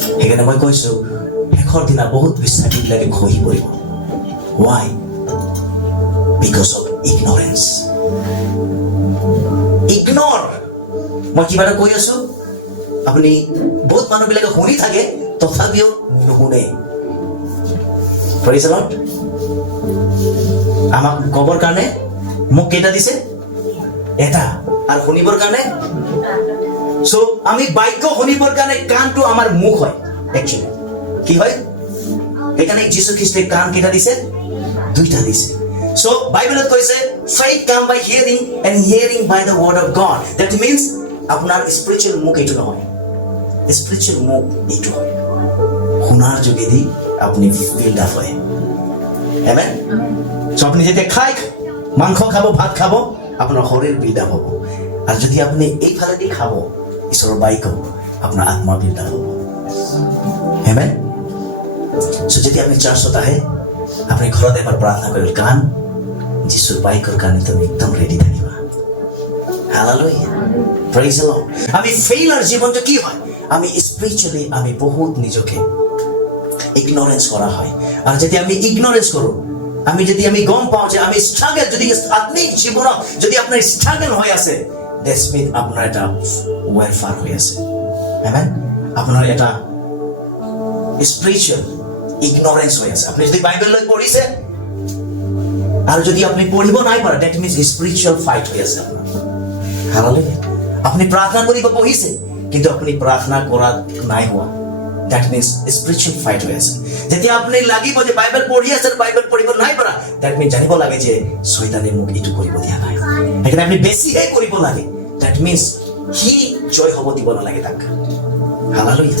সেইকাৰণে মই কৈছো শেষৰ দিনা বহুত বিশ্বাসীবিলাকে খহি পৰিব। Why? Because of ignorance. Ignore. মই কিবা এটা কৈ আছো, আপুনি বহুত মানুহবিলাকে শুনি থাকে তথাপিও নুশুনে। Praise the Lord. আমাক কবৰ কাৰণে মোক কেইটা দিছে? এটা। আৰু শুনিবৰ কাৰণে সো আমি বাক্য শুনিবৰ কাৰণে কাণটো আমাৰ মুখ হয়। একচুৱেলি কি হয়? এখানে যীশু খ্ৰীষ্টে কাণ কেইটা দিছে? দুইটা দিছে। সো বাইবেলত কৈছে faith come by hearing and hearing by the word of God. That means আপোনাৰ স্পিৰিচুৱেল মুখ এইটো নহয়, স্পিৰিচুৱেল মুখ এইটো হয়। শুনাৰ যোগেদি আপুনি বিল্ড আপ হয়। আমেন। সো আপনি যেতিয়া খাই মাংস খাব, ভাত খাব, আপোনাৰ শৰীৰ বিল্ড আপ হ'ব। আৰু যদি আপুনি এইফালেদি খাব ঈশ্বৰৰ বাক্য, আপোনাৰ আত্মা বিল্ড আপ হ'ব। আমেন। সো যদি আপনি চাৰ্চত আহে, আপনি ঘৰত এবাৰ প্ৰাৰ্থনা কৰিল, কান যিশুৰ বাক্যৰ কাৰণে তুমি একদম ৰেডি থাকিবা। Hallelujah, praise the lord. আমি ফেইলার জীবনটা কি হয়? আমি স্পিরিচুয়ালি আমি বহুত নিজকে ইগনোরেন্স করা হয়। আর যদি আমি ইগনোরেন্স করো, আমি গম পাও যে আমি স্ট্রাগল, যদি আত্মিক জীবন যদি আপনার স্ট্রাগল হয়ে আছে, দ্যাটস মিন আপনার এটা ওয়েলফেয়ার হয়ে আছে। আমেন। আপনার এটা স্পিরিচুয়াল ইগনোরেন্স হয়ে আছে। আপনি যদি বাইবেল লৈ পড়িছে আর যদি আপনি পড়িব নাই পারে, দ্যাট মিন্স স্পিরিচুয়াল ফাইট হয়ে আছে আপনার। হালেলুয়া। আপনি প্রার্থনা করিব বহিছে কিন্তু আপনি প্রার্থনা করা নাই হওয়া, দ্যাট মিন্স স্পিরিচুয়াল ফাইট হয়ে আছে। যেতিয়া আপনি লাগিব যে বাইবেল পড়ি আছে, বাইবেল পড়িব নাই পারা, দ্যাট মিন্স জানিব লাগে যে শয়তানে মোক এইটো কৰিব দিয়া নাই। এখানে আপনি বেছিহে কৰিব লাগে, দ্যাট মিন্স হি জয় হব দিব নালাগে তাক। হালেলুয়া।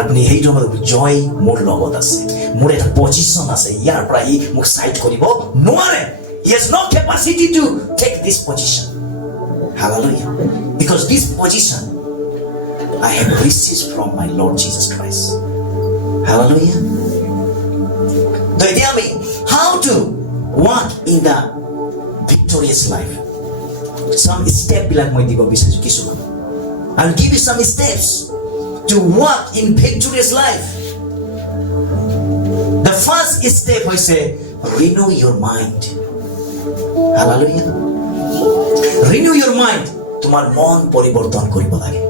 আপনি সেইটো জয় মোৰ লগত আছে, মোৰ এটা পজিশন আছে, ইয়াৰ পৰা ই মোক সাইড কৰিব নোৱাৰে। He has no capacity to take this position. Hallelujah. Because this position I have received from my Lord Jesus Christ. Hallelujah. So tell me how to walk in the victorious life. Some step bilak moi dibo bisaisu kisuman. I'll give you some steps to walk in victorious life. The first step I say, renew your mind. Hallelujah. Renew your mind. তোমার মন পরিবর্তন করিব লাগে।